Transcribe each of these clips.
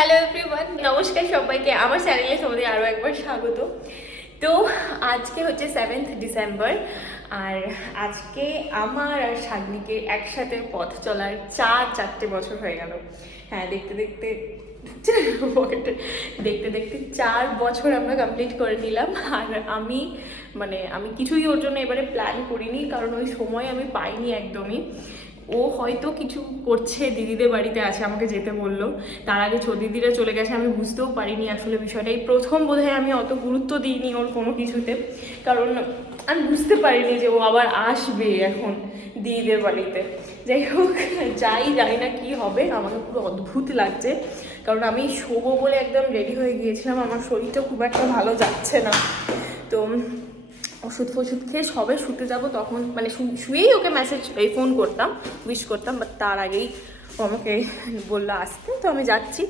Hello everyone নমস্কার সবাইকে। আমার চ্যানেলে তোমাদের আরও একবার স্বাগত। তো আজকে হচ্ছে সেভেন্থ ডিসেম্বর আর আজকে আমার আর শাগনিকের একসাথে পথ চলার চার, চারটে বছর হয়ে গেল। হ্যাঁ দেখতে দেখতে দেখতে দেখতে চার বছর আমরা কমপ্লিট করে নিলাম। আর আমি মানে আমি কিছুই ওর জন্য এবারে প্ল্যান করিনি, কারণ ওই সময় আমি পাইনি একদমই। ও হয়তো কিছু করছে, দিদিদের বাড়িতে আছে, আমাকে যেতে বলল। তার আগে ছোট দিদিরা চলে গেছে, আমি বুঝতেও পারিনি আসলে বিষয়টা। এই প্রথম বোধহয় আমি অত গুরুত্ব দিইনি ওর কোনো কিছুতে, কারণ আমি বুঝতে পারিনি যে ও আবার আসবে এখন দিদিদের বাড়িতে। যাই হোক, যাই, জানি না কি হবে, আমাকে পুরো অদ্ভুত লাগছে। কারণ আমি শোবো বলে একদম রেডি হয়ে গিয়েছিলাম, আমার শরীরটা খুব একটা ভালো যাচ্ছে না। তো ওষুধ ফষুধ খেয়ে সবে শুতে যাব তখন মানে শুয়েই ওকে মেসেজ এই ফোন করতাম উইশ করতাম বাট তার আগেই ও আমাকে বলল, আসতে, তো আমি যাচ্ছি,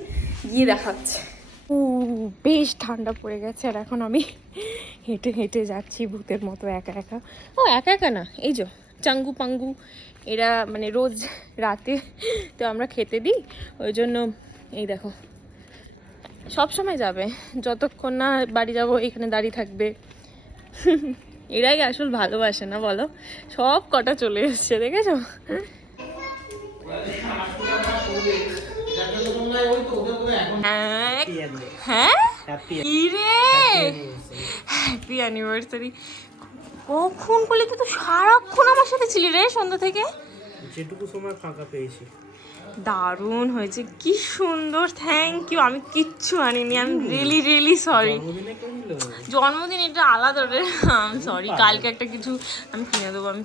গিয়ে দেখাচ্ছে। ও, বেশ ঠান্ডা পড়ে গেছে, আর এখন আমি হেঁটে হেঁটে যাচ্ছি ভূতের মতো একা একা। ও, একা একা না, এই যো, চাঙ্গু পাঙ্গু, এরা মানে রোজ রাতে তো আমরা খেতে দিই, ওই জন্য এই দেখো, সব সময় যাবে, যতক্ষণ না বাড়ি যাব, এখানে দাঁড়িয়ে থাকবে। এরাই আসল ভালোবাসে না বলো? সব কটা চলে এসছে দেখেছ? হ্যাঁ হ্যাঁ? হ্যাপি অ্যানিভার্সারি কখন করলি তুই তো সারাক্ষণ আমার সাথে ছিলি রে সন্ধ্যা থেকে? যেটুকু সময় ফাঁকা পেয়েছি। দারুণ হয়েছে কি সুন্দর থ্যাংক ইউ আমি কিচ্ছু আনিনি আমি রিয়েলি রিয়েলি সরি জন্মদিনে এটা আলাদা রে আমি সরি কালকে একটা কিছু আমি কিনে দেবো আমি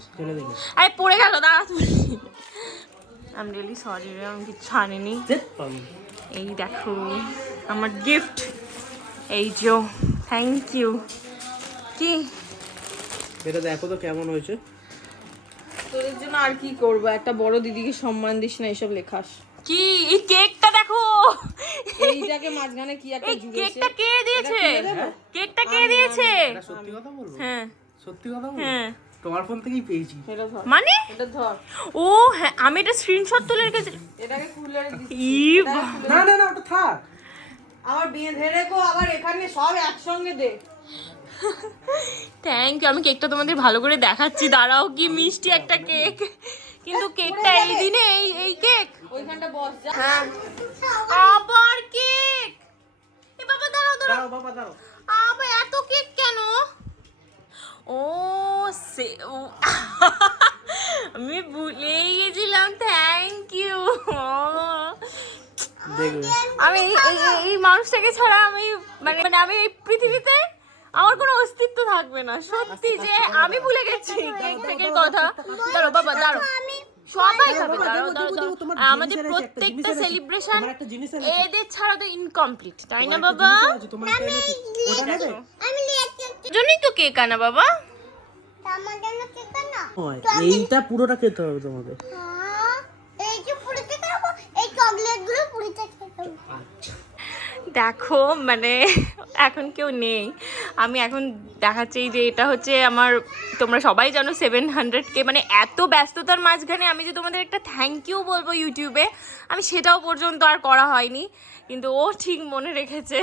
আরে পড়ে গেল দাঁড়া তুমি আমি রিয়েলি সরি রে আমি কিচ্ছু আনিনি। এই দেখো আমার গিফট এই যো থ্যাংক ইউ কি? এটা দেখো তো কেমন হয়েছে। তোদের জন্য আর কি করব? একটা বড় দিদিকে সম্মান দিস না এসব লেখাস। কি? এই কেকটা দেখো! এইটাকে মাঝখানে কি একটা এই জুড়েছে? কেকটা কে দিয়েছে? কেকটা কে দিয়েছে? এটা সত্যি কথা বলব? হ্যাঁ। সত্যি কথা বলব? হ্যাঁ। তোমার ফোন থেকেই পেয়েছি। মানে? এটা ধর। ও হ্যাঁ আমি এটা স্ক্রিনশট তুলে রেখেছি এটাকে খুলে বা- না না না ওটা থাক। আবার বেঁধে রেখো আবার এখানে সব একসঙ্গে দে। থ্যাংক ইউ আমি কেকটা তোমাদের ভালো করে দেখাচ্ছি। দাঁড়াও কি মিষ্টি একটা কেক। কিন্তু কেকটা এই দিনে এই এই কেক। ওইখানটা বস যা। হ্যাঁ। আবার কেক। এ বাবা দাঁড়াও দাঁড়াও। বাবা দাঁড়াও। আবার এত কেক কেন? ও সে ও। আমি ভুলেই গেছিলাম। থ্যাংক ইউ আমি এই মানুষটাকে ছাড়া আমি মানে মানে আমি এই পৃথিবীতে আমার কোনো অস্তিত্ব থাকবে না। সত্যি যে আমি ভুলে গেছি। কেক ফেকের কথা। দাঁড়ো বাবা দাঁড়ো সবাই খাবে দাঁড়াও দাঁড়াও আমাদের প্রত্যেকটা সেলিব্রেশন। এদের ছাড়া তো ইনকমপ্লিট তাই না বাবা? জন্যই তো কেক আনা বাবা। এইটা পুরোটা খেতে হবে তোমাদের এই যে পুরিতে খাব এই চকলেটগুলো পুরিতে খেতে দেখো মানে এখন কেউ নেই। আমি এখন দেখাচ্ছি যে এটা হচ্ছে আমার, তোমরা সবাই জানো সেভেন হান্ড্রেডকে মানে এত ব্যস্ততার মাঝখানে আমি যে তোমাদের একটা থ্যাংক ইউ বলব ইউটিউবে আমি সেটাও পর্যন্ত আর করা হয়নি। কিন্তু ও ঠিক মনে রেখেছে।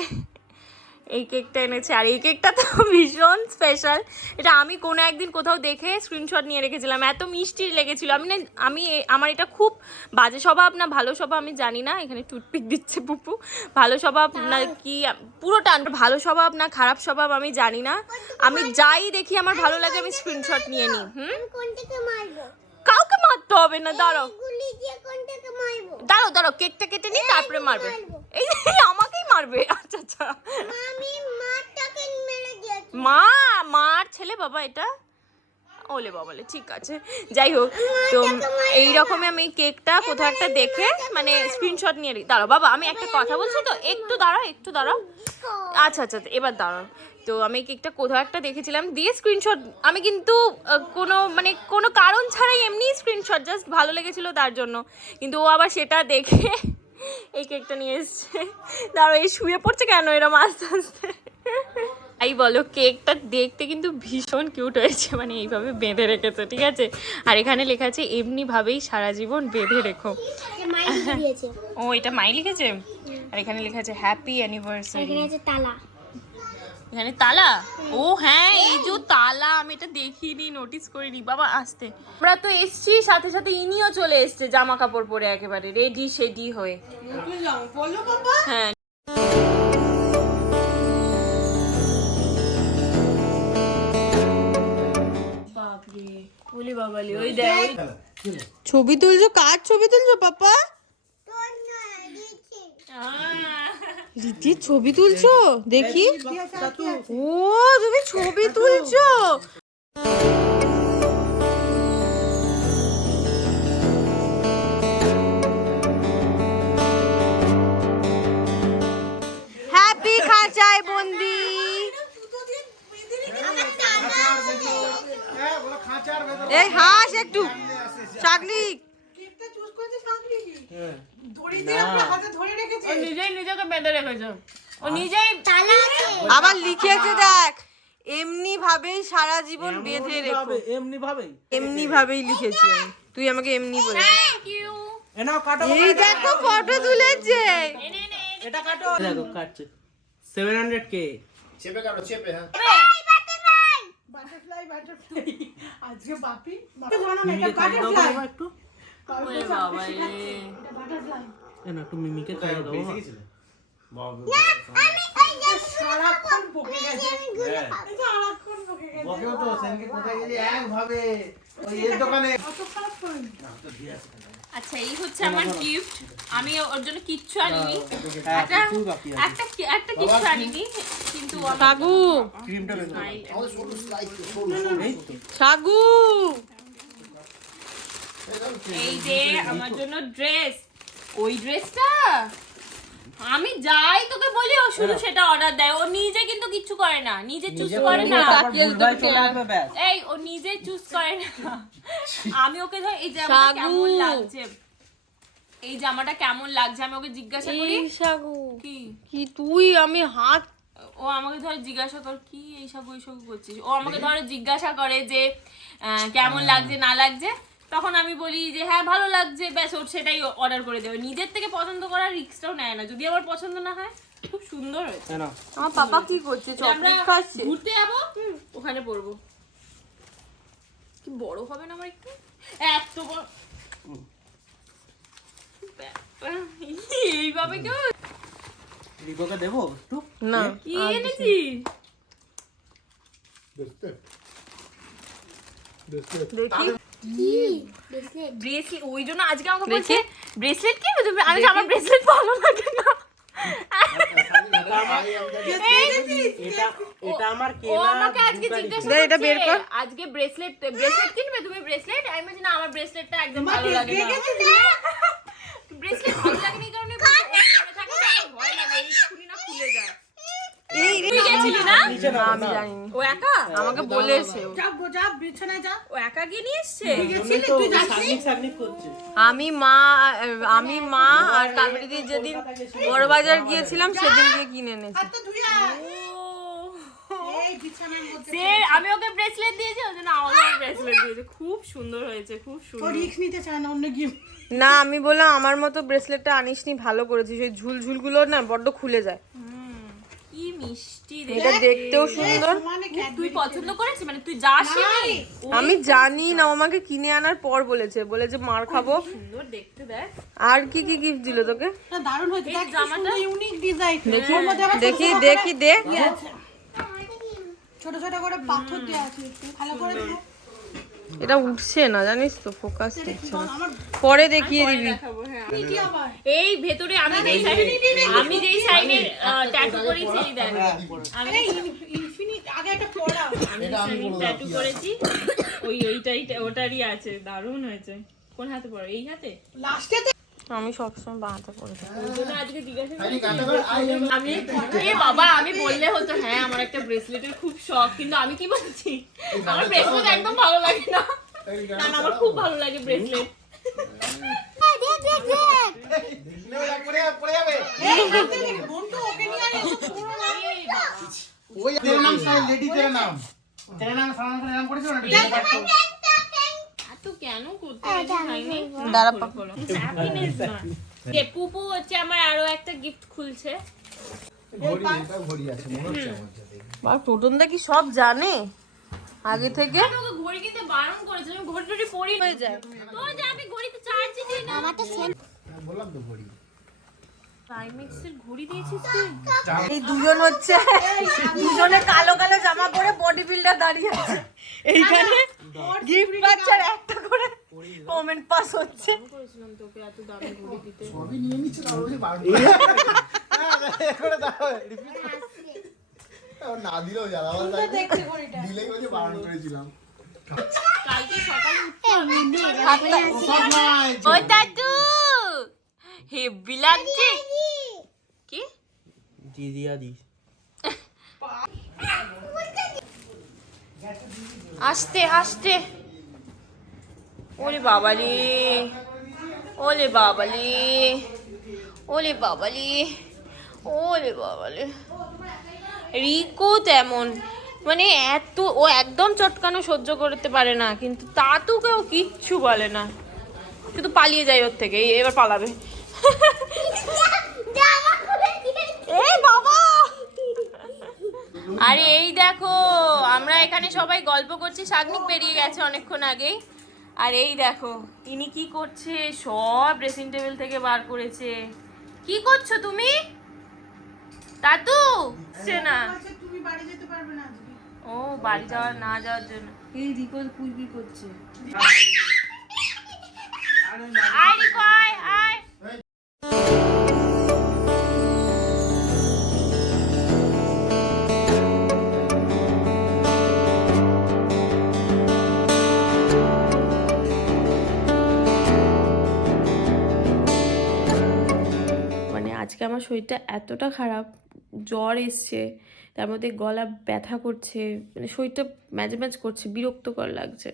এই কেকটা এনেছে। আর এই কেকটা তো ভীষণ স্পেশাল এটা আমি কোনো একদিন কোথাও দেখে স্ক্রিনশট নিয়ে রেখেছিলাম। এত মিষ্টি লেগেছিল। আমি না আমি আমার এটা খুব বাজে স্বভাব না ভালো স্বভাব আমি জানি না। এখানে টুথপিক দিচ্ছে পুপু। ভালো স্বভাব না। কি পুরোটা ভালো স্বভাব না খারাপ স্বভাব আমি জানি না। আমি যাই দেখি আমার ভালো লাগে আমি স্ক্রিনশট নিয়ে নিই। হুম? কাউকে মারতে হবে না দাঁড়াও। কোনটাকে দাঁড়াও দাঁড়াও কেকটা কেটে নিই তারপরে মারবে। এই আমাকেই মারবে। আচ্ছা আচ্ছা। মা মার ছেলে বাবা এটা? ওলে বাবালে ঠিক আছে। যাই হোক তো এই রকমই আমি কেকটা কোথাও একটা দেখে মানে স্ক্রিনশট নিয়ে দাঁড়াও বাবা আমি একটা কথা বলছি তো? একটু দাঁড়াও একটু দাঁড়াও। আচ্ছা আচ্ছা এবার দাঁড়াও। তো আমি কেকটা কোথাও একটা দেখেছিলাম। দিয়ে স্ক্রিনশট আমি কিন্তু কোনো মানে কোনো কারণ ছাড়াই এমনি স্ক্রিনশট জাস্ট ভালো লেগেছিল তার জন্য। কিন্তু ও আবার সেটা দেখে এই কেকটা নিয়ে এসছে। দাঁড়াও এই শুয়ে পড়ছে কেন এরম আস্তে আস্তে? এই বলো কেকটা দেখতে কিন্তু ভীষণ কিউট হয়েছে মানে এইভাবে বেঁধে রেখেছে ঠিক আছে? আর এখানে লেখা আছে এমনিভাবেই সারা জীবন বেঁধে রেখো। ও এটা মাই লিখেছে আর এখানে লেখা আছে হ্যাপি অ্যানিভার্সারি তালা। এখানে তালা? ও হ্যাঁ এই যে তালা আমি এটা দেখিনি নোটিস করিনি। বাবা আসতে। আমরা তো এসছি সাথে সাথে ইনিও চলে এসছে জামা কাপড় পরে একেবারে রেডি সেডি হয়ে। হ্যাঁ। ছবি তুলছো কার ছবি তুলছো পাপা? ছবি তুলছো? দেখি। ও তুমি ছবি তুলছো? হ্যাপি খাঁচায় বন্দি এই হাস একটু। চাকলিক ও নিজেই নিজেকে বেঁধে রেখেছে। ও নিজেই আবার লিখেছে দেখ এমনি ভাবেই সারা জীবন বেঁধে রেখো। এমনি ভাবেই এমনি ভাবেই লিখেছি আমি। তুই আমাকে এমনি বলে এই দেখো ফটো তুলেছে। এটা কাটো। দেখো কাটছে। 700 কে চেপে কাটো চেপে হ্যাঁ। মিমিকে খাইয়ে দাও বাবা একটু। ওরে বাবা রে এ না একটু মিমিকে খাইয়ে দাও বাবা। গেছিলে? বাবা আমি এই যে সারাক্ষণ বকে গেছে। বকেও তো সেনকে কোথায় গেলি? এক ভাবে ওই এর দোকানে। আচ্ছা এই হচ্ছে আমার গিফট আমি ওর জন্য কিচ্ছু আনিনি। হ্যাঁ, একটা একটা একটা কিচ্ছু আনিনি কিন্তু সাগু! এই যে আমার জন্য ড্রেস। ওই ড্রেসটা আমি যাই তোকে বলি ও শুধু সেটা অর্ডার দেয়। ও নিজে কিন্তু কিচ্ছু করে না নিজে চুজ করে না। এই ও নিজে চুজ করে না। আমি ওকে ধর এই জামাটা কেমন লাগছে? এই জামাটা কেমন লাগছে? আমি ওকে জিজ্ঞাসা করি। এই সাগু। কি? কি তুই? আমি হাত ও আমাকে ধর জিজ্ঞাসা কর কি এইসব ওইসব করছিস? ও আমাকে ধর জিজ্ঞাসা করে যে আহ, কেমন লাগছে না লাগছে। তখন আমি বলি যে হ্যাঁ ভালো লাগছে। ব্যাস ওর সেটাই অর্ডার করে দেবে নিজের থেকে পছন্দ করার রিস্কটাও নেয় না। যদি আমার পছন্দ না হয় খুব সুন্দর হয়েছে। আমার পাপা কি করছে? চকলেট খাচ্ছে? ঘুরতে যাব? ওখানে পড়ব। কি বড় হবে না আমার একটু? এত বড়। এইভাবে কেউ দেবো একটু? না কি এনেছিস? দেখি। ব্রেসলেট ব্রেসলেট ওই জন্য আজকে আমাকে বলছে ব্রেসলেট কি? তুমি আমি আমার ব্রেসলেট ভালো লাগে না। এটা এটা আমার ও কেনা আমাকে আজকে দুটারই। জিজ্ঞাসা দে, এটা বের করছে, আজকে ব্রেসলেট ব্রেসলেট কিনবে তুমি? ব্রেসলেট আমি বলছি না আমার ব্রেসলেটটা একদম ভালো লাগে না। ব্রেসলেট ভালো লাগেনি এই কারণে বলছে, ও পরে থাকে তো আমার ভয় লাগে এইটুকুনি না খুলে যায় এই রে তুই গেছিলি না? আমি জানি ও একা? আমাকে বলেছে ও। ও একা গিয়ে নিয়ে এসছে? জন্যই তো সাগনিক সাগনিক আমি মা আমি মা আর কাবেরিদি যেদিন বড় বাজার গিয়েছিলাম সেদিন গিয়ে কিনে এনেছি। সে আমি ওকে ব্রেসলেট দিয়েছি ওই জন্য আমাকে ব্রেসলেট দিয়েছে। খুব সুন্দর হয়েছে খুব সুন্দর। না আমি বললাম আমার মতো ব্রেসলেটটা আনিসনি ভালো করেছিস। ওই ঝুল ঝুলগুলো না বড্ড খুলে যায়। মিষ্টি রে। এটা দেখতেও সুন্দর। তুই পছন্দ করেছিস? মানে তুই যাস আমি জানি না আমাকে কিনে আনার পর বলেছে। বলেছে মার খাব সুন্দর দেখতে দেখ। আর কি কি গিফট দিল তোকে? এই জামাটা দেখি দেখি দেখ ছোট ছোট করে পাথর দেওয়া আছে ভালো করে দেখো। এটা উঠছে না জানিস তো ফোকাস দিচ্ছে না। পরে দেখিয়ে দিবি। হ্যাঁ এই ভেতরে আমি যেই সাইডে আমি যেই সাইডে ট্যাটু করেছি এই দেখ। আমি ইনফিনিট আগে একটা পড়া। আমি ট্যাটু করেছি ওই ওইটাই ওটারই আছে দারুণ হয়েছে। কোন হাতে পড়ো? এই হাতে? লাস্টে আমি সবসময় বাঁধা এম আমি এ বাবা আমি বললে হতো হ্যাঁ আমার একটা ব্রেসলেটের খুব শখ কিন্তু আমি কি বলছি আমার ব্রেসলেট একদম ভালো লাগে না আমার খুব ভালো লাগে ব্রেসলেট পড়ে পড়ে। ওই নাম স্টাইল লেডি তেরে নাম তেরে নাম নাম করেছিল না এটা পারতো কেন করতে দাঁড়া হ্যাপিনেস না যে পুপু হচ্ছে আমার আরও একটা গিফট খুলছে। মনে টোটনদা কি সব জানে? আগে থেকে? ঘড়ি কিনতে বারণ আমি ঘড়ি টড়ি পরি হয়ে যায়। তো যে আমি ঘড়িতে চার্জই দিই না। আমার তো সেম হ্যাঁ, বললাম তো ঘড়ি। দিয়েছিস তুই? এই দুজন হচ্ছে দুজনে কালো কালো জামা পরে বডি বিল্ডার দাঁড়িয়ে আছে। এইখানে গিফট পাচ্ছে একটা করে কমেন্ট পাস হচ্ছে। করেছিলাম তোকে এত দামি ঘড়ি দিতে। সবই নিয়ে নিচ্ছে তার বলছে বারণ করে দাও রিপিট না দিলেও যারা আবার দেখছে ঘড়িটা। দিলেই বলছে বারণ করেছিলাম। কালকে সকালে সব ও দাদু হেভি লাগছে। কি? দিদিয়া দি আস্তে আস্তে ওরে বাবালি ওলে বাবালি ওলে বাবালি ওলে বাবালি। রিকো তেমন মানে এত ও একদম চটকানো সহ্য করতে পারে না কিন্তু তা তো কেউ কিচ্ছু বলে না। শুধু পালিয়ে যায় ওর থেকে এবার পালাবে। এই বাবা! আরে এই দেখো আমরা এখানে সবাই গল্প করছি শাগনিক বেরিয়ে গেছে অনেকক্ষণ আগেই। আর এই দেখো ইনি কি করছে? সব ড্রেসিং টেবিল থেকে বার করেছে। কি করছ তুমি? তাতু সে না। তুমি বাড়ি যেতে পারবে না ও বাড়ি যাওয়ার না যাওয়ার জন্য। এই রিকল কুই কি করছে? আয় রিকো আয়। শরীরটা এতটা খারাপ, জ্বর এসছে, তার মধ্যে গলা ব্যথা করছে মানে শরীরটা ম্যাজ ম্যাজ করছে, বিরক্তকর লাগছে।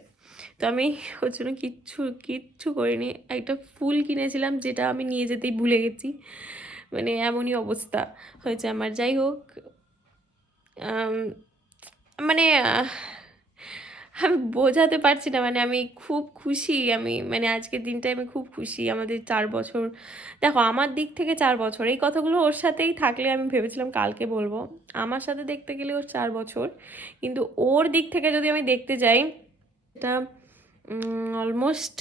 তো আমি ওর জন্য কিচ্ছু কিচ্ছু করিনি। একটা ফুল কিনেছিলাম যেটা আমি নিয়ে যেতেই ভুলে গেছি। মানে এমনই অবস্থা হয়েছে আমার। যাই হোক মানে আমি বোঝাতে পারছি না মানে আমি খুব খুশি, আমি মানে আজকের দিনটায় আমি খুব খুশি, আমাদের চার বছর। দেখো, আমার দিক থেকে চার বছর, এই কথাগুলো ওর সাথেই থাকলে আমি ভেবেছিলাম কালকে বলব। আমার সাথে দেখতে গেলে ওর চার বছর, কিন্তু ওর দিক থেকে যদি আমি দেখতে যাই, এটা অলমোস্ট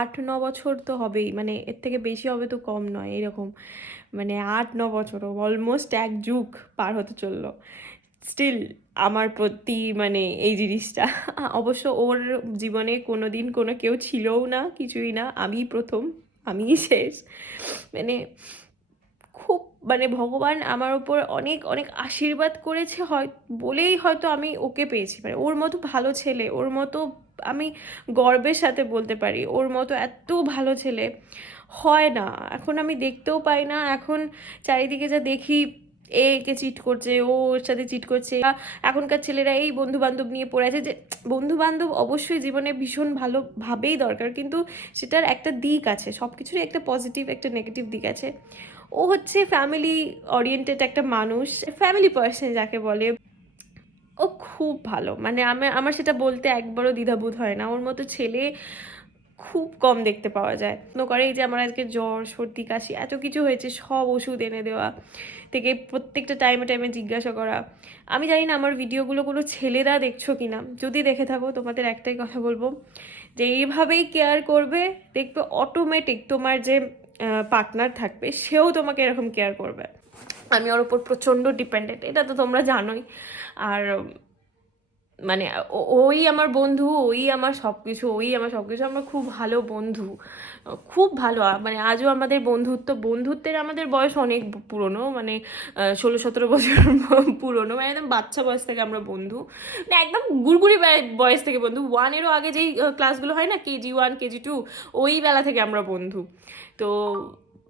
আট ন বছর তো হবেই মানে এর থেকে বেশি হবে তো কম নয়, এরকম। মানে আট, ন বছর অলমোস্ট এক যুগ পার হতে চলল। স্টিল আমার প্রতি মানে এই জিনিসটা। অবশ্য ওর জীবনে কোনো দিন কোনো কেউ ছিলও না, কিছুই না। আমি প্রথম, আমিই শেষ। মানে খুব মানে ভগবান আমার ওপর অনেক অনেক আশীর্বাদ করেছে হয়, বলেই হয়তো আমি ওকে পেয়েছি। মানে ওর মতো ভালো ছেলে, ওর মতো আমি গর্বের সাথে বলতে পারি, ওর মতো এত ভালো ছেলে হয় না। এখন আমি দেখতেও পাই না, এখন চারিদিকে যা দেখি একে চিট করছে, ও ওর সাথে চিট করছে। এখনকার ছেলেরা এই বন্ধু বান্ধব নিয়ে পড়ে আছে যে বন্ধু বান্ধব অবশ্যই জীবনে ভীষণ ভালোভাবেই দরকার, কিন্তু সেটার একটা দিক আছে সব কিছুরই একটা পজিটিভ একটা নেগেটিভ দিক আছে। ও হচ্ছে ফ্যামিলি ওরিয়েন্টেড একটা মানুষ ফ্যামিলি পার্সন যাকে বলে। ও খুব ভালো মানে আমি, আমার সেটা বলতে একবারও দ্বিধাবোধ হয় না। ওর মতো ছেলে খুব কম দেখতে পাওয়া যায়। করে এই যে আমার আজকে জ্বর, সর্দি, কাশি, এত কিছু হয়েছে, সব ওষুধ এনে দেওয়া থেকে প্রত্যেকটা টাইমে টাইমে জিজ্ঞাসা করা। আমি জানি না আমার ভিডিওগুলো কোনো ছেলেরা দেখছ কি না যদি দেখে থাকো, তোমাদের একটাই কথা বলব যে এইভাবেই কেয়ার করবে, দেখবে অটোমেটিক তোমার যে পার্টনার থাকবে, সেও তোমাকে এরকম কেয়ার করবে। আমি ওর উপর প্রচণ্ড ডিপেন্ডেন্ট এটা তো তোমরা জানোই। আর মানে ওই আমার বন্ধু, ওই আমার সব কিছু ওই আমার সব কিছু আমরা খুব ভালো বন্ধু। খুব ভালো মানে আজও আমাদের বন্ধুত্ব, বন্ধুত্বের আমাদের বয়স অনেক পুরনো মানে ষোলো, সতেরো বছর পুরনো মানে একদম বাচ্চা বয়স থেকে আমরা বন্ধু। মানে একদম গুড়গুড়ি বয়স থেকে বন্ধু। ওয়ানেরও আগে যেই ক্লাসগুলো হয় না, কেজি ওয়ান, কেজি টু, ওই বেলা থেকে আমরা বন্ধু। তো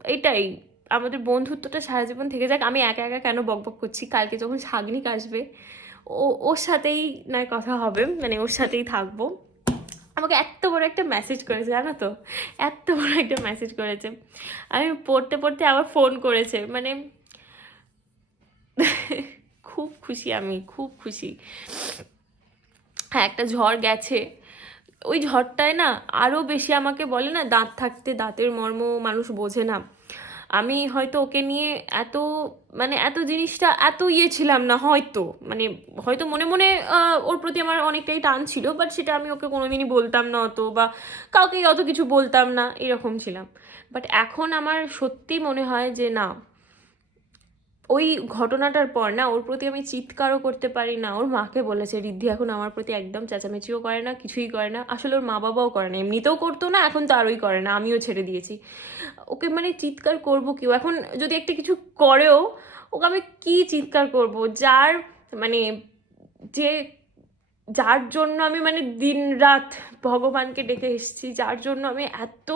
এটাই, আমাদের বন্ধুত্বটা সারা জীবন থেকে যাক। আমি একা একা কেন বকবক করছি? কালকে যখন শাগনিক আসবে ও, ওর সাথেই নয় কথা হবে মানে ওর সাথেই থাকব। আমাকে এত বড় একটা মেসেজ করেছে, জানো তো? এত বড় একটা মেসেজ করেছে। আমি পড়তে পড়তে আবার ফোন করেছে মানে খুব খুশি আমি, খুব খুশি। হ্যাঁ একটা ঝড় গেছে। ওই ঝড়টায় না আরও বেশি আমাকে বলে না, দাঁত থাকতে দাঁতের মর্ম মানুষ বোঝে না। আমি হয়তো ওকে নিয়ে এত মানে এত জিনিসটা, এত ইয়ে ছিলাম না হয়তো। মানে হয়তো মনে মনে ওর প্রতি আমার অনেকটাই টান ছিল বাট সেটা আমি ওকে কোনোদিনই বলতাম না অত বা কাউকে অত কিছু বলতাম না, এরকম ছিলাম। বাট এখন আমার সত্যি মনে হয় যে না ওই ঘটনাটার পর না, ওর প্রতি আমি চিৎকারও করতে পারি না। ওর মাকে বলেছে, রিদ্ধি, এখন আমার প্রতি একদম চেঁচামেচিও করে না, কিছুই করে না। আসলে ওর মা বাবাও করে না। এমনিতেও করতো না, এখন তো আরোই করে না, আমিও ছেড়ে দিয়েছি। ওকে মানে চিৎকার করব কেউ? এখন যদি একটা কিছু করেও, ওকে আমি কি চিৎকার করব? যার মানে যে যার জন্য আমি মানে দিন রাত ভগবানকে ডেকে এসেছি, যার জন্য আমি এত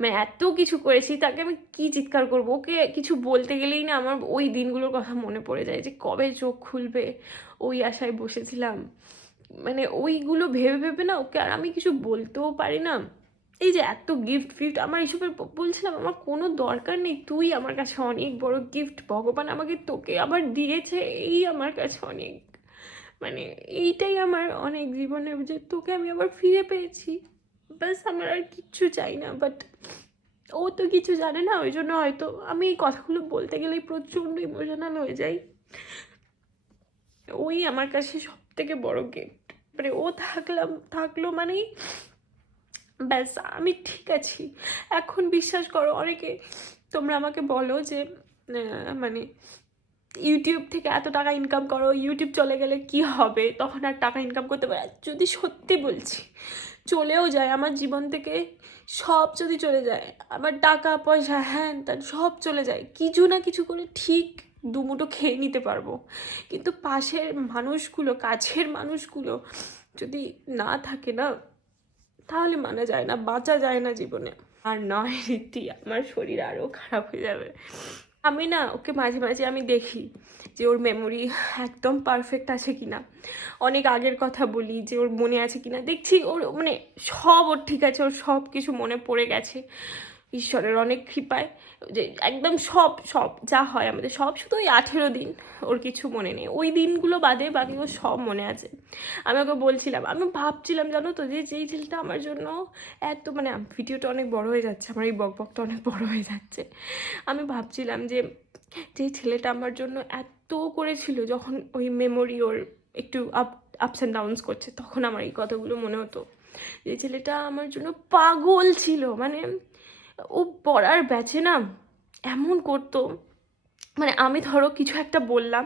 মানে এত কিছু করেছি, তাকে আমি কি চিৎকার করব? ওকে কিছু বলতে গেলেই না আমার ওই দিনগুলোর কথা মনে পড়ে যায় যে কবে চোখ খুলবে, ওই আশায় বসেছিলাম। মানে ওইগুলো ভেবে ভেবে না ওকে আর আমি কিছু বলতেও পারি না। এই যে এত গিফট ফিফট আমার এইসবের বলছিলাম, আমার কোনো দরকার নেই, তুই আমার কাছে অনেক বড় গিফট ভগবান আমাকে তোকে আবার দিয়েছে, এই আমার কাছে অনেক মানে এইটাই আমার অনেক জীবনে যে তোকে আমি আবার ফিরে পেয়েছি। ব্যাস, আমার আর কিচ্ছু চাই না বাট ও তো কিছু জানে না, ওই জন্য হয়তো আমি এই কথাগুলো বলতে গেলেই প্রচণ্ড ইমোশনাল হয়ে যাই। ওই আমার কাছে সব থেকে বড় গিফট মানে ও থাকলাম, থাকল মানেই ব্যাস, আমি ঠিক আছি। এখন বিশ্বাস করো, অনেকে তোমরা আমাকে বলো যে মানে ইউটিউব থেকে এত টাকা ইনকাম করো ইউটিউব চলে গেলে কি হবে? তখন আর টাকা ইনকাম করতে পারে যদি সত্যি বলছি, চলেও যায়। আমার জীবন থেকে সব যদি চলে যায় আমার টাকা, পয়সা, হ্যান তার সব চলে যায়, কিছু না কিছু করে ঠিক দুমুটো খেয়ে নিতে পারব। কিন্তু পাশের মানুষগুলো, কাছের মানুষগুলো যদি না থাকে না, তাহলে মানা যায় না, বাঁচা যায় না জীবনে। আর নয় রীতি, আমার শরীর আরও খারাপ হয়ে যাবে। আমি না ওকে মাঝে মাঝে আমি দেখি যে ওর মেমোরি একদম পারফেক্ট আছে কিনা। অনেক আগের কথা বলি যে ওর মনে আছে কিনা। দেখছি ওর মানে সব ওর ঠিক আছে, ওর সব কিছু মনে পড়ে গেছে। ঈশ্বরের অনেক কৃপায়। যে একদম সব সব যা হয় আমাদের, সব শুধু ওই আঠেরো দিন ওর কিছু মনে নেই। ওই দিনগুলো বাদে বাকি ওর সব মনে আছে। আমি ওকে বলছিলাম, আমি ভাবছিলাম জানো তো যে যেই ছেলেটা আমার জন্য এত মানে ভিডিওটা অনেক বড় হয়ে যাচ্ছে, আমার এই বকবকটা অনেক বড় হয়ে যাচ্ছে। আমি ভাবছিলাম যে যেই ছেলেটা আমার জন্য এত করেছিল, যখন ওই মেমোরি ওর একটু আপ আপস অ্যান্ড ডাউনস করছে, তখন আমার এই কথাগুলো মনে হতো। যে ছেলেটা আমার জন্য পাগল ছিল মানে ও পড়ার ব্যাচে না এমন করতো। মানে আমি ধরো কিছু একটা বললাম,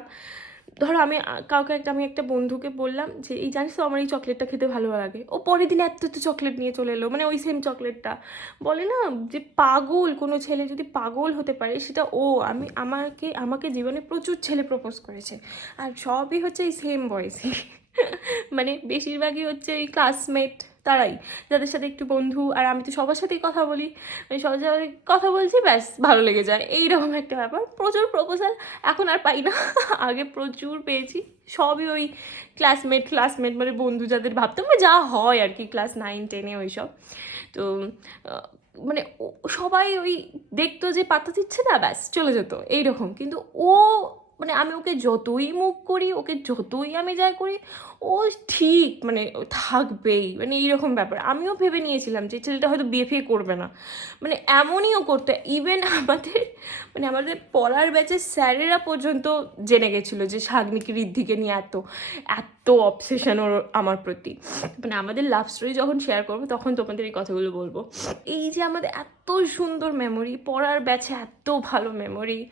ধরো আমি কাউকে একটা, আমি একটা বন্ধুকে বললাম যে, এই জানিস তো আমার এই চকলেটটা খেতে ভালো লাগে। ও পরের দিন এত এত চকলেট নিয়ে চলে এলো মানে ওই সেম চকলেটটা। বলে না যে, পাগল, কোনো ছেলে যদি পাগল হতে পারে, সেটা ও, আমি, আমাকে আমাকে জীবনে প্রচুর ছেলে প্রপোজ করেছে। আর সবই হচ্ছে এই সেম বয়সী মানে বেশিরভাগই হচ্ছে এই ক্লাসমেট তারাই, যাদের সাথে একটু বন্ধু আর আমি তো সবার সাথেই কথা বলি আমি সবার সাথে কথা বলছি, ব্যাস, ভালো লেগে যায়। এইরকম একটা ব্যাপার। প্রচুর প্রপোজাল এখন আর পাই না। আগে প্রচুর পেয়েছি। সবই ওই ক্লাসমেট ক্লাসমেট মানে বন্ধু যাদের ভাবতাম যা হয় আর কি ক্লাস নাইন টেনে ওই সব তো মানে সবাই ওই দেখতো যে পাত্তা দিচ্ছে না, ব্যাস, চলে যেত। এইরকম। কিন্তু ও মানে আমি ওকে যতই মুখ করি, ওকে যতই আমি যাই করি, ও ঠিক মানে থাকবেই। মানে এইরকম ব্যাপার। আমিও ভেবে নিয়েছিলাম যে ছেলেটা হয়তো বিয়ে ফিয়ে করবে না। মানে এমনইও করতে। ইভেন আমাদের মানে আমাদের পড়ার ব্যাচের স্যারেরা পর্যন্ত জেনে গেছিল যে শাগনিকে ঋদ্ধিকে নিয়ে এত এত অবসেশন ওর আমার প্রতি। মানে আমাদের লাভ স্টোরি যখন শেয়ার করব, তখন তোমাদের এই কথাগুলো বলব। এই যে আমাদের এত সুন্দর মেমোরি পড়ার ব্যাচে এত ভালো মেমোরি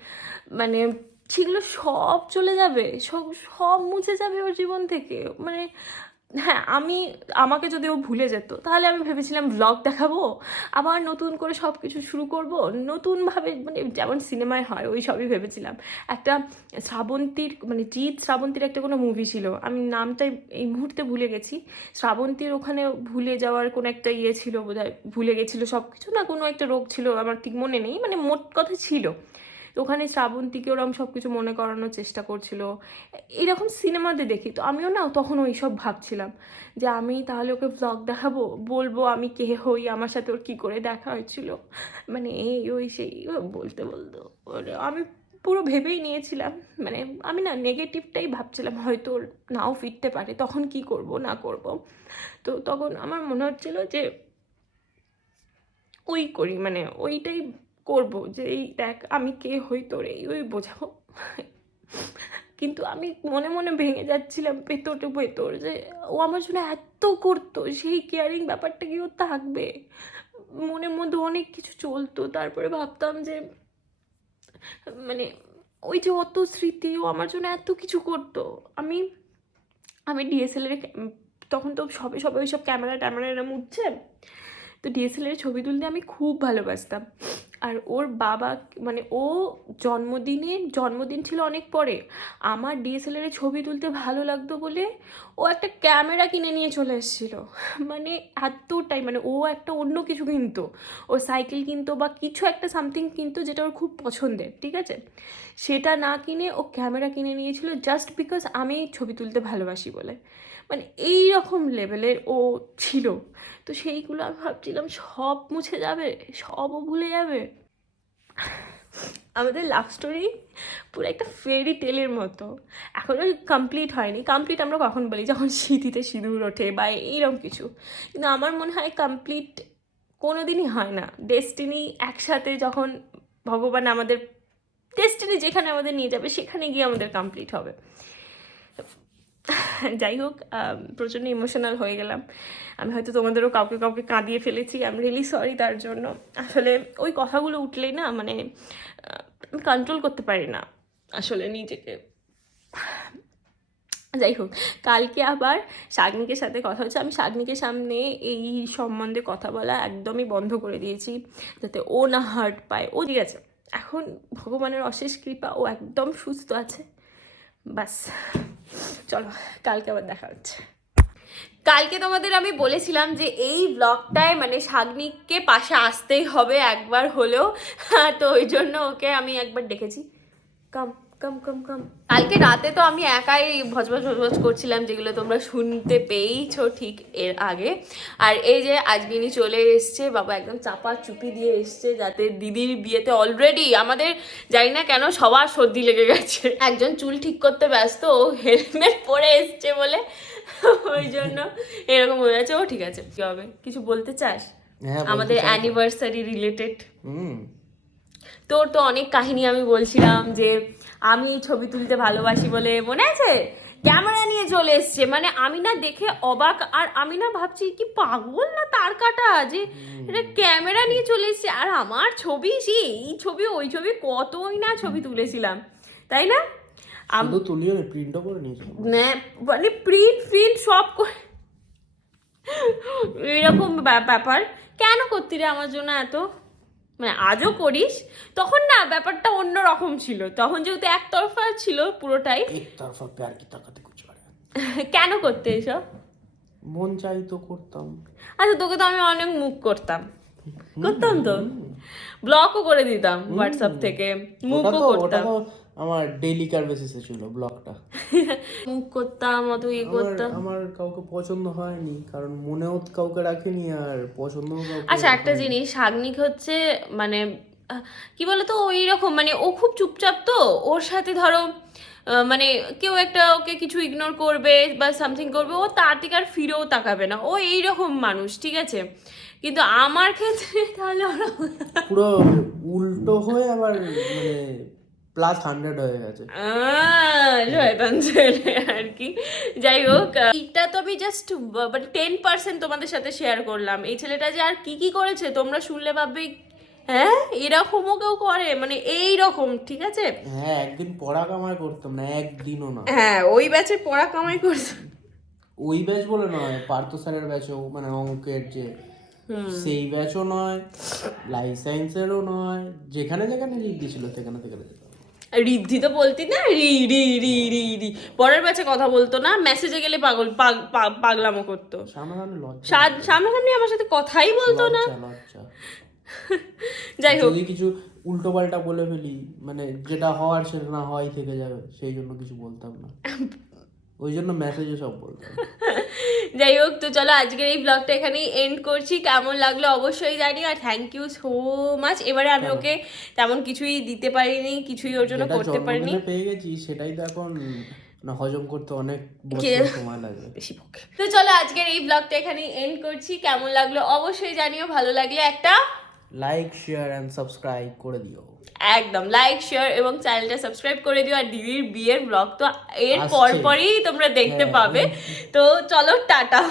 মানে সেগুলো সব চলে যাবে, সব সব মুছে যাবে ওর জীবন থেকে। মানে হ্যাঁ আমি, আমাকে যদি ও ভুলে যেত, তাহলে আমি ভেবেছিলাম ব্লগ দেখাবো, আবার নতুন করে সব কিছু শুরু করব। নতুনভাবে মানে যেমন সিনেমায় হয়, ওই সবই ভেবেছিলাম। একটা শ্রাবন্তীর মানে জিৎ শ্রাবন্তীর একটা কোনো মুভি ছিল, আমি নামটাই এই মুহূর্তে ভুলে গেছি। শ্রাবন্তীর ওখানে ভুলে যাওয়ার কোনো একটা ইয়ে ছিল বোধহয়, ভুলে গেছিল সব কিছু না, কোনো একটা রোগ ছিল, আমার ঠিক মনে নেই মানে মোট কথা ছিল। তো ওখানে শ্রাবন্তীকে ওরকম সব কিছু মনে করানোর চেষ্টা করছিল। এরকম সিনেমাতে দেখি। তো আমিও না তখন ওই সব ভাবছিলাম যে আমি তাহলে ওকে ব্লগ দেখাবো, বলব আমি কে হই, আমার সাথে ওর কী করে দেখা হয়েছিল? মানে এই, ওই, সেই বলতে বলতো। আমি পুরো ভেবেই নিয়েছিলাম। মানে আমি না নেগেটিভটাই ভাবছিলাম হয়তো ওর নাও ফিরতে পারে, তখন কি করব, না করব। তো তখন আমার মনে হচ্ছিল যে ওই করি মানে ওইটাই করব যে এই দেখ আমি কে হই তোর এই ওই বোঝাবো। কিন্তু আমি মনে মনে ভেঙে যাচ্ছিলাম ভেতর ভেতর যে ও আমার জন্য এত করতো, সেই কেয়ারিং ব্যাপারটা কি ও থাকবে? মনের মধ্যে অনেক কিছু চলতো, তারপরে ভাবতাম যে মানে ওই যে অত স্মৃতি ও আমার জন্য এত কিছু করতো। আমি আমি ডিএসএলআর তখন তো সবে সবে ওই সব ক্যামেরা ট্যামেরা এরম উঠছে, তো ডিএসএলআর ছবি তুলতে আমি খুব ভালোবাসতাম। আর ওর বাবা মানে ও জন্মদিনে, জন্মদিন ছিল অনেক পরে। আমার ডিএসএলআরে ছবি তুলতে ভালো লাগতো বলে ও একটা ক্যামেরা কিনে নিয়ে চলে এসেছিল। মানে এতটাই মানে ও একটা অন্য কিছু কিনতো। ও সাইকেল কিনতো বা কিছু একটা সামথিং কিনতো যেটা ওর খুব পছন্দের, ঠিক আছে? সেটা না কিনে ও ক্যামেরা কিনে নিয়েছিল জাস্ট বিকজ আমি ছবি তুলতে ভালোবাসি বলে। মানে এই রকম লেভেলের ও ছিল। তো সেইগুলো আমি ভাবছিলাম, সব মুছে যাবে, সবও ভুলে যাবে। আমাদের লাভ স্টোরি পুরো একটা ফেরি টেলের মতো। এখনও কমপ্লিট হয়নি। কমপ্লিট আমরা কখন বলি? যখন স্মৃতিতে সিঁদুর ওঠে বা এইরকম কিছু। কিন্তু আমার মনে হয় কমপ্লিট কোনো দিনই হয় না। ডেস্টিনি একসাথে যখন ভগবান আমাদের ডেস্টিনি যেখানে আমাদের নিয়ে যাবে, সেখানে গিয়ে আমাদের কমপ্লিট হবে। যাই হোক প্রচণ্ড ইমোশনাল হয়ে গেলাম। আমি হয়তো তোমাদেরও কাউকে কাউকে কাঁদিয়ে ফেলেছি আমি রিয়েলি সরি তার জন্য। আসলে ওই কথাগুলো উঠলেই না মানে আমি কন্ট্রোল করতে পারি না আসলে নিজেকে। যাই হোক, কালকে আবার শাগনিকের সাথে কথা হচ্ছে। আমি শাগনিকের সামনে এই সম্বন্ধে কথা বলা একদমই বন্ধ করে দিয়েছি, যাতে ও না হার্ট পায়। ও ঠিক আছে, এখন ভগবানের অশেষ কৃপা, ও একদম সুস্থ আছে। বাস চলো, কালকে আবার দেখা হচ্ছে। কালকে তোমাদের আমি বলেছিলাম যে এই ব্লগটায় মানে শাগনিককে পাশে আসতেই হবে একবার হলেও, তো ওই জন্য ওকে আমি একবার ডেকেছি। কাম কাম কাম কাম কালকে রাতে তো আমি একাই ভজভজ ভজভজ করছিলাম যেগুলো তোমরা শুনতে পেয়েইছো ঠিক এর আগে। আর এই যে আজমিনি চলে এসছে বাবা একদম চাপা চুপি দিয়ে এসছে যাতে দিদির বিয়েতে অলরেডি আমাদের জানি না কেন সবার সর্দি লেগে গেছে। একজন চুল ঠিক করতে ব্যস্ত ও হেলমেট পরে এসছে বলে ওই জন্য এরকম হয়ে যাচ্ছে ও ঠিক আছে কি হবে? কিছু বলতে চাস? হ্যাঁ, আমাদের অ্যানিভার্সারি রিলেটেড হুম। তোর তো অনেক কাহিনী আমি বলছিলাম যে আমি এই ছবি তুলতে ভালোবাসি বলে মনে আছে? ক্যামেরা নিয়ে চলে এসছে। মানে আমি না দেখে অবাক আর আমি না ভাবছি কি পাগল না তার কাটা যে এটা ক্যামেরা নিয়ে চলে এসছে। আর আমার ছবি সেই এই ছবি ওই ছবি কতই না ছবি তুলেছিলাম তাই না? আম- তুলিও না প্রিন্টও করে নিয়েছিলাম মানে প্রিন্ট ফিল্ড সব করে এরকম ব্যা- ব্যাপার। কেন করতি রে আমার জন্য এত? মানে আজও করিস তখন না ব্যাপারটা অন্য রকম ছিল। তখন যেহেতু একতরফা ছিল পুরোটাই। একতরফা প্যার কি তাকাতে কিছু কেন করতে এসব? মন চাই তো করতাম। আচ্ছা তোকে তো আমি অনেক মুখ করতাম। করতাম তো? ব্লকও করে দিতাম হোয়াটসঅ্যাপ থেকে। মুখও করতাম। আমার ডেইলি কার বেসিসে ছিল ব্লগটা। মুখ করতাম অত ইয়ে করতাম? আমার কাউকে পছন্দ হয়নি কারণ মনেও কাউকে রাখিনি আর পছন্দও কাউকে আচ্ছা একটা জিনিস শাগনিক হচ্ছে মানে কি বলতো ওই রকম মানে ও খুব চুপচাপ তো ওর সাথে ধরো মানে কেউ একটা ওকে কিছু ইগনোর করবে বা সামথিং করবে ও তার দিকে আর ফিরেও তাকাবে না ও এই রকম মানুষ ঠিক আছে? কিন্তু আমার ক্ষেত্রে তাহলে পুরো উল্টো হয়ে আবার মানে প্লাস হান্ড্রেড হয়ে গেছে। শয়তান ছেলে আর কি। যাই হোক এইটা তো আমি জাস্ট মানে টেন পার্সেন্ট তোমাদের সাথে শেয়ার করলাম। এই ছেলেটা যে আর কি কি করেছে তোমরা শুনলে ভাববে হ্যাঁ এরকমও কেউ করে? মানে এই রকম ঠিক আছে? হ্যাঁ একদিন পড়া কামাই করতাম না একদিনও না। হ্যাঁ ওই ব্যাচে পড়া কামাই করছে ওই ব্যাচ বলে নয় পার্থ স্যারের ব্যাচও মানে অঙ্কের যে সেই ব্যাচও নয় লাইফ সায়েন্সেরও নয় যেখানে যেখানে লিখ দিয়েছিল সেখানে সেখানে রিদ্ধি তো বলতি না রি রি রি রি রি। পরের ব্যাচে কথা বলতো না মেসেজে গেলে পাগল পাগ- পাগ- পাগলামো করতো। সামনাসামনি আমার সাথে কথাই বলতো না। যাই হোক। যদি কিছু উল্টো পাল্টা বলে ফেলি মানে যেটা হওয়ার সেটা না হয় থেকে যাবে সেই জন্য কিছু বলতাম না। ওই জন্য মেসেজে সব বলতাম যাই হোক তো চলো আজকের এই ব্লগটা এখানেই এন্ড করছি। কেমন লাগল অবশ্যই জানি আর থ্যাংক ইউ সো মাচ এবারে আমি ওকে তেমন কিছুই দিতে পারিনি কিছুই ওর জন্য করতে পারিনি। পেয়ে গেছি সেটাই তো এখন না হজম করতে অনেক সময় লাগবে বেশি পক্ষে তো চলো আজকের এই ব্লগটা এখানেই এন্ড করছি। কেমন লাগল অবশ্যই জানিও ভালো লাগলে একটা লাইক শেয়ার অ্যান্ড সাবস্ক্রাইব করে দিও। একদম লাইক শেয়ার এবং চ্যানেলটা সাবস্ক্রাইব করে দিও আর দিদির বিয়ের ব্লগ তো এর আসছে। পর পরই তোমরা দেখতে হ্যাঁ। পাবে তো চলো টাটা